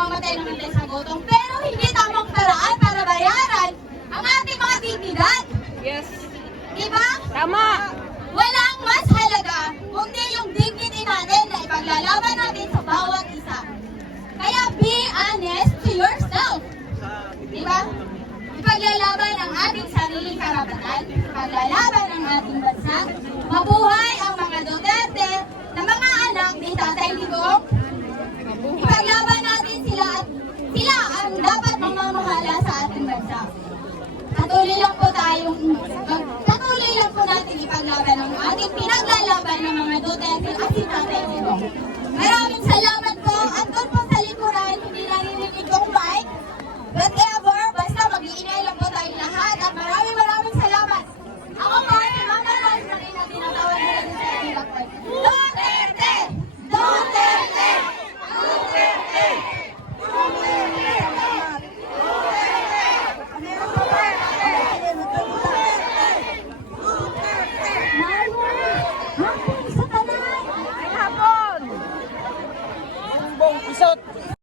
mamamatay ng hintay sa gutom, pero hindi tamang paraan para bayaran ang ating mga dignidad. Yes. Diba? Tama. Walang mas halaga kundi yung dignity natin na ipaglalaban natin sa bawat isa. Kaya be honest to yourself. Diba? Ipaglalaban ang ating sariling karapatan, ipaglalaban ang ating bansa. Mabuhay ang mga Duterte na mga anak ni Tatay Digong. Ipaglaban natin sila at sila ang dapat mamamahala sa ating bansa. Patuloy lang po natin ipaglaban ang ating pinaglalaban ng mga Duterte at si Tatay Digong. Maraming salamat.